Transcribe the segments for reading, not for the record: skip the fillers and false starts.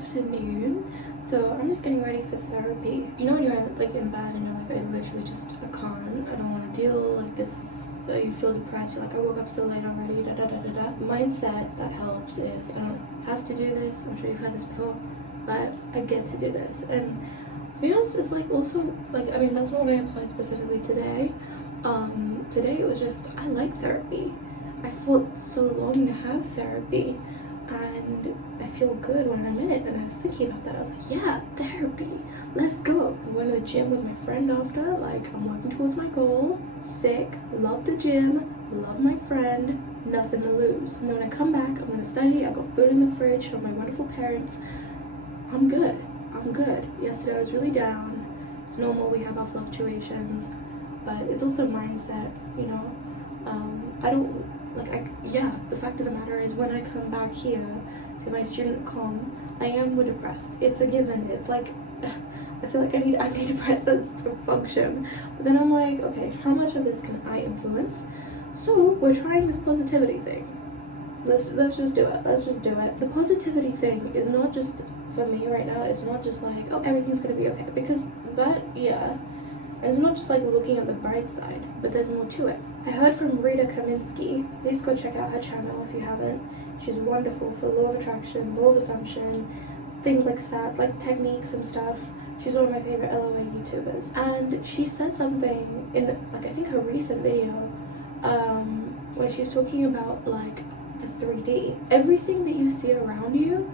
afternoon, so I'm just getting ready for therapy. You know when you're like in bed and you're like, I literally just, I don't want to deal, like this is, you feel depressed, you're like, I woke up so late already, da da da da da. Mindset that helps is, I don't have to do this, I'm sure you've heard this before, but I get to do this. And to be honest, it's like also, like, I mean, that's not what I applied specifically today. Today it was just, I like therapy. I fought so long to have therapy, and I feel good when I'm in it. And I was thinking about that. I was like, yeah, therapy, let's go. I'm going to the gym with my friend after, like, I'm working towards my goal. Sick, love the gym, love my friend, nothing to lose. And then when I come back, I'm going to study. I got food in the fridge from my wonderful parents. I'm good. Yesterday I was really down. It's normal, we have our fluctuations, but it's also mindset, you know. The fact of the matter is, when I come back here to my student comm, I am more depressed. It's a given. It's like, I feel like I need antidepressants to function. But then I'm like, okay, how much of this can I influence? So we're trying this positivity thing. Let's just do it. The positivity thing is not just, for me right now, it's not just like, oh, everything's gonna be okay. Because that, yeah, it's not just like looking at the bright side, but there's more to it. I heard from Rita Kaminsky. Please go check out her channel if you haven't. She's wonderful for law of attraction, law of assumption, things like that, like techniques and stuff. She's one of my favorite LOA YouTubers. And she said something in, like, I think her recent video, when she's talking about, like, the 3D. Everything that you see around you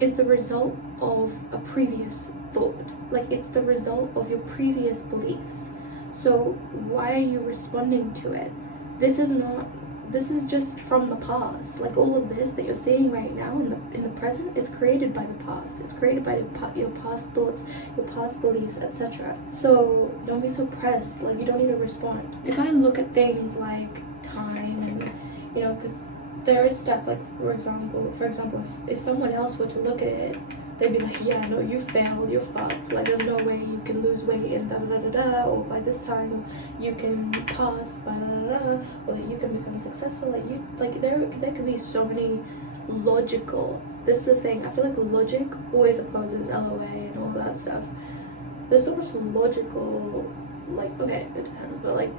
is the result of a previous thought. Like, it's the result of your previous beliefs. So why are you responding to it? This is just from the past. Like, all of this that you're seeing right now in the present, it's created by the past. It's created by your past thoughts, your past beliefs, etc. So don't be so pressed. Like, you don't need to respond. If I look at things like time and, you know, because there is stuff like, for example, if someone else were to look at it, they'd be like, yeah, no, you failed, you're fucked. Like, there's no way you can lose weight in da da da da da, or by this time you can pass by da da da, or that you can become successful. Like, there could be so many logical. This is the thing. I feel like logic always opposes LOA and all that stuff. There's so much logical, like, okay, it depends, but like,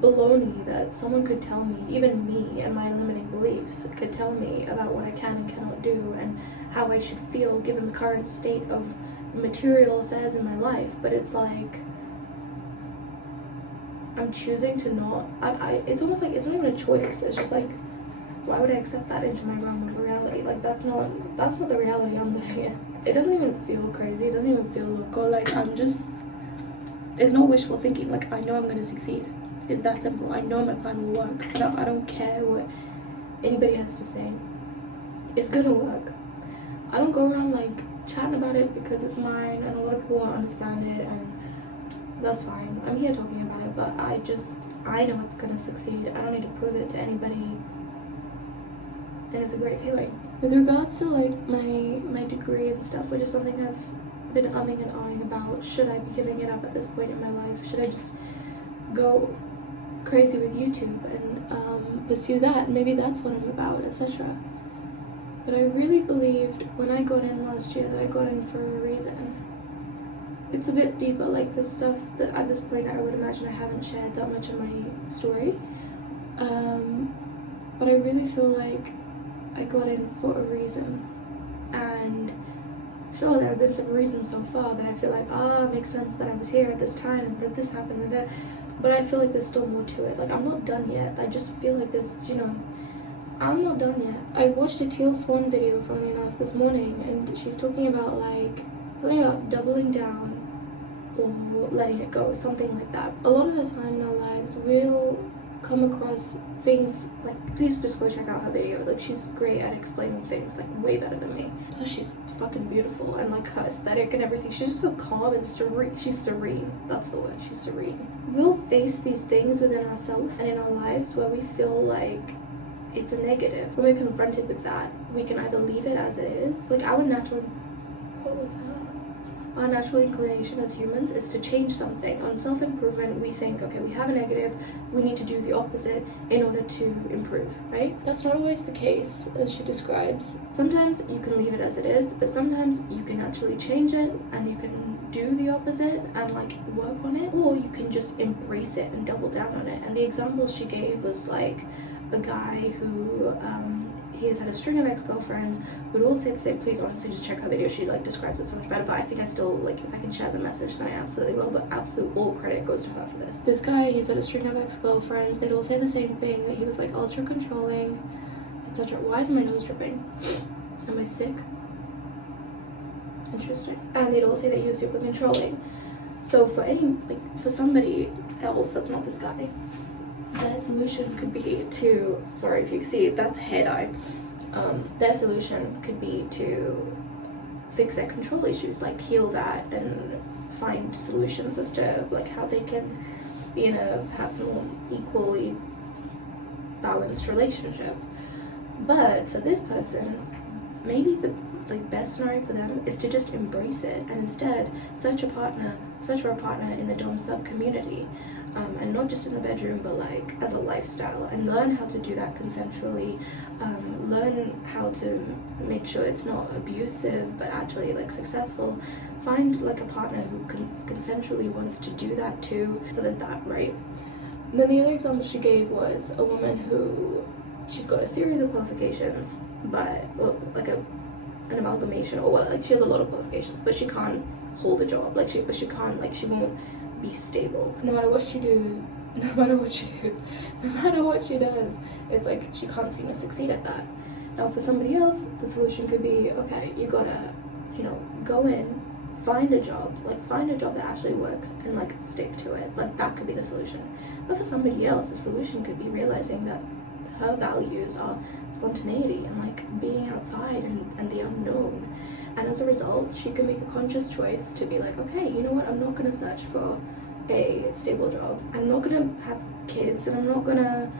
baloney that someone could tell me, even me and my limiting beliefs could tell me about what I can and cannot do and how I should feel given the current state of the material affairs in my life. But it's like, I'm choosing to not, it's almost like, it's not even a choice. It's just like, why would I accept that into my realm of reality? Like, that's not the reality I'm living in. It doesn't even feel crazy, it doesn't even feel local. Like, it's not wishful thinking. Like, I know I'm gonna succeed. It's that simple. I know my plan will work. I don't care what anybody has to say. It's gonna work. I don't go around like chatting about it because it's mine and a lot of people won't understand it, and that's fine. I'm here talking about it, but I know it's gonna succeed. I don't need to prove it to anybody, and it's a great feeling. With regards to like my degree and stuff, which is something I've been umming and ahhing about, should I be giving it up at this point in my life? Should I just go crazy with YouTube and pursue that? Maybe that's what I'm about, etc. But I really believed when I got in last year that I got in for a reason. It's a bit deeper, like the stuff that at this point I would imagine I haven't shared that much of my story. But I really feel like I got in for a reason. And sure, there have been some reasons so far that I feel like, it makes sense that I was here at this time and that this happened and that. But I feel like there's still more to it. Like, I'm not done yet. I just feel like there's, I'm not done yet. I watched a Teal Swan video, funnily enough, this morning, and she's talking about, like, something about doubling down or letting it go, something like that. A lot of the time in our lives, we'll come across things, like, please just go check out her video. Like, she's great at explaining things, like, way better than me. Plus, she's fucking beautiful, and, like, her aesthetic and everything. She's just so calm and serene. She's serene. That's the word. She's serene. We'll face these things within ourselves and in our lives where we feel like it's a negative. When we're confronted with that, we can either leave it as it is. Like, I would naturally... What was that? our natural inclination as humans is to change something. On self-improvement, we think, okay, we have a negative, we need to do the opposite in order to improve, right? That's not always the case, as she describes. Sometimes you can leave it as it is, but sometimes you can actually change it and you can do the opposite and like work on it, or you can just embrace it and double down on it. And the example she gave was like a guy who he has had a string of ex-girlfriends who would all say the same. Please honestly just check her video, she like describes it so much better, but I think I still, like, if I can share the message then I absolutely will, but absolute all credit goes to her for this. This guy, he's had a string of ex-girlfriends, they'd all say the same thing, that he was like ultra controlling, etc. Why is my nose dripping? Am I sick? Interesting. And they'd all say that he was super controlling. So for for somebody else that's not this guy, their solution could be to, sorry if you can see, that's hair dye. Their solution could be to fix their control issues, like heal that and find solutions as to like how they can be in a perhaps more equally balanced relationship. But for this person, maybe the best scenario for them is to just embrace it and instead search for a partner in the dom sub community, and not just in the bedroom, but like as a lifestyle, and learn how to do that consensually, learn how to make sure it's not abusive but actually like successful. Find like a partner who consensually wants to do that too. So there's that, right? And then the other example she gave was a woman who, she's got a series of qualifications, but like an amalgamation or what, like she has a lot of qualifications, but she can't hold a job, like she won't be stable. No matter what she does, it's like she can't seem to succeed at that. Now for somebody else, the solution could be, okay, you gotta, go in, find a job that actually works and like stick to it. Like that could be the solution. But for somebody else, the solution could be realizing that her values are spontaneity and like being outside and the unknown. And as a result, she can make a conscious choice to be like, okay, you know what, I'm not gonna search for a stable job, I'm not gonna have kids, and I'm not gonna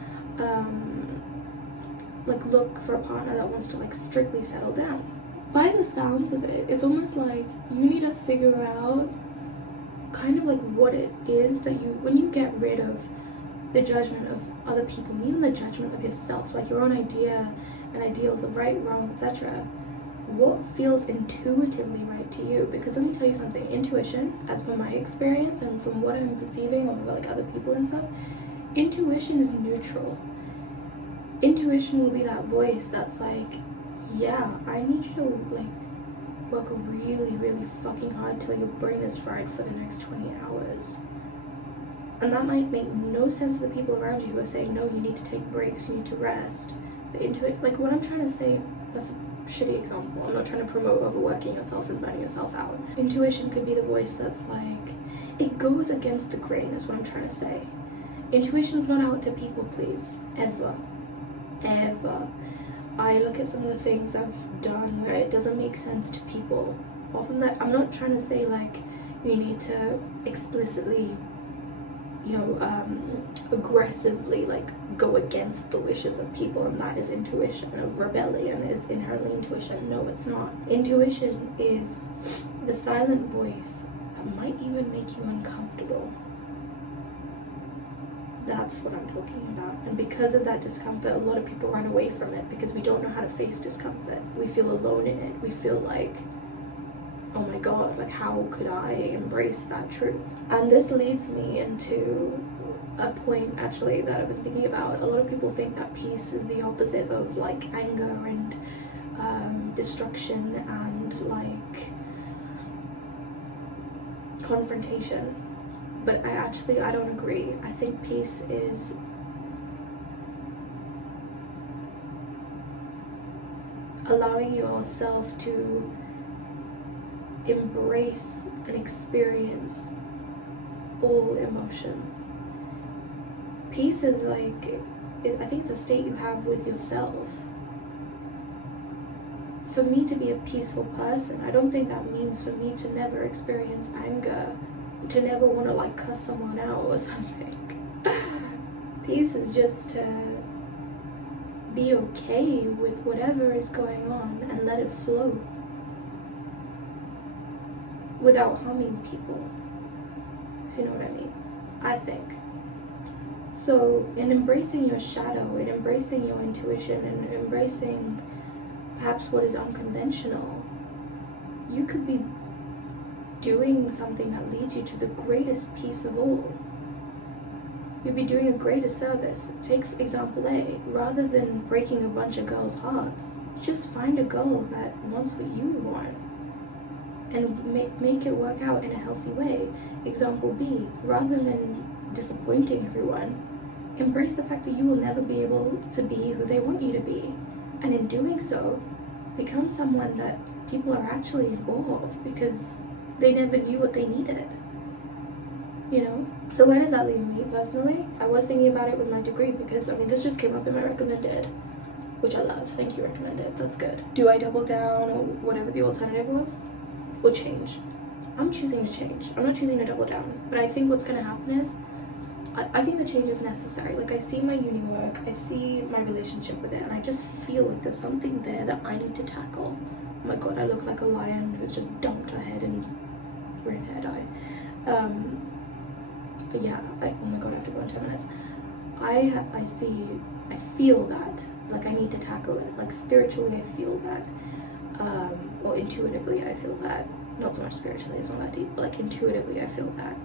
like look for a partner that wants to like strictly settle down. By the sounds of it, it's almost like you need to figure out kind of like what it is that when you get rid of the judgment of other people, and even the judgment of yourself, like your own idea and ideals of right, wrong, etc., what feels intuitively right to you? Because let me tell you something, intuition, as per my experience and from what I'm perceiving of like other people and stuff, intuition is neutral. Intuition will be that voice that's like, yeah, I need you to like work really, really fucking hard till your brain is fried for the next 20 hours. And that might make no sense to the people around you who are saying, no, you need to take breaks, you need to rest. But like what I'm trying to say, that's a shitty example. I'm not trying to promote overworking yourself and burning yourself out. Intuition could be the voice that's like, it goes against the grain, is what I'm trying to say. Intuition's not out to people please, ever. Ever. I look at some of the things I've done where it doesn't make sense to people. Often that, I'm not trying to say like you need to explicitly aggressively like go against the wishes of people, and that is intuition. Rebellion is inherently intuition. No, it's not. Intuition is the silent voice that might even make you uncomfortable. That's what I'm talking about. And because of that discomfort, a lot of people run away from it because we don't know how to face discomfort. We feel alone in it. We feel like, oh my god, like how could I embrace that truth? And this leads me into a point actually that I've been thinking about. A lot of people think that peace is the opposite of like anger and destruction and like confrontation. But I don't agree. I think peace is allowing yourself to embrace and experience all emotions. Peace is like, I think it's a state you have with yourself. For me to be a peaceful person, I don't think that means for me to never experience anger, to never want to like cuss someone out or something. Peace is just to be okay with whatever is going on and let it flow. without harming people, if you know what I mean, I think. So in embracing your shadow, in embracing your intuition, and embracing perhaps what is unconventional, you could be doing something that leads you to the greatest peace of all. You'd be doing a greater service. Take example A, rather than breaking a bunch of girls' hearts, just find a girl that wants what you want and make it work out in a healthy way. Example B, rather than disappointing everyone, embrace the fact that you will never be able to be who they want you to be, and in doing so, become someone that people are actually in awe of because they never knew what they needed. You know? So where does that leave me personally? I was thinking about it with my degree because, I mean, this just came up in my recommended, which I love. Thank you, recommended. That's good. Do I double down or whatever the alternative was? Or change? I'm choosing to change. I'm not choosing to double down. But I think what's going to happen is, I think the change is necessary. Like, I see my uni work, I see my relationship with it, and I just feel like there's something there that I need to tackle. Oh my god, I look like a lion who's just dumped her head in red hair dye. Yeah, oh my god, I have to go in 10 minutes. I feel that, like, I need to tackle it. Like, spiritually, I feel that. Or intuitively, I feel that. Not so much spiritually, it's not that deep, but like, intuitively, I feel that.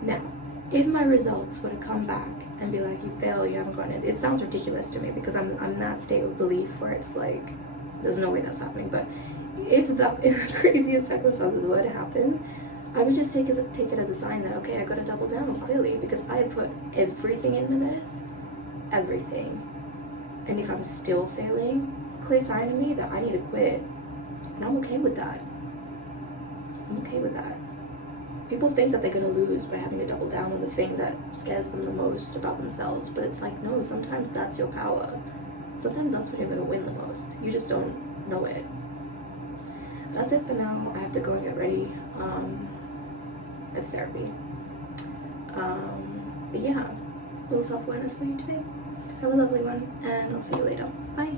Now, if my results were to come back and be like, you fail, you haven't gotten it, it sounds ridiculous to me because I'm in that state of belief where it's like, there's no way that's happening. But if the craziest circumstances were to happen, I would just take it as a sign that, okay, I gotta double down, clearly, because I put everything into this, everything. And if I'm still failing, clear sign to me that I need to quit. And I'm okay with that. I'm okay with that. People think that they're gonna lose by having to double down on the thing that scares them the most about themselves, but it's like, no, sometimes that's your power. Sometimes that's when you're gonna win the most. You just don't know it. That's it for now. I have to go and get ready. I have therapy. But yeah, a little self-awareness for you today. Have a lovely one, and I'll see you later. Bye.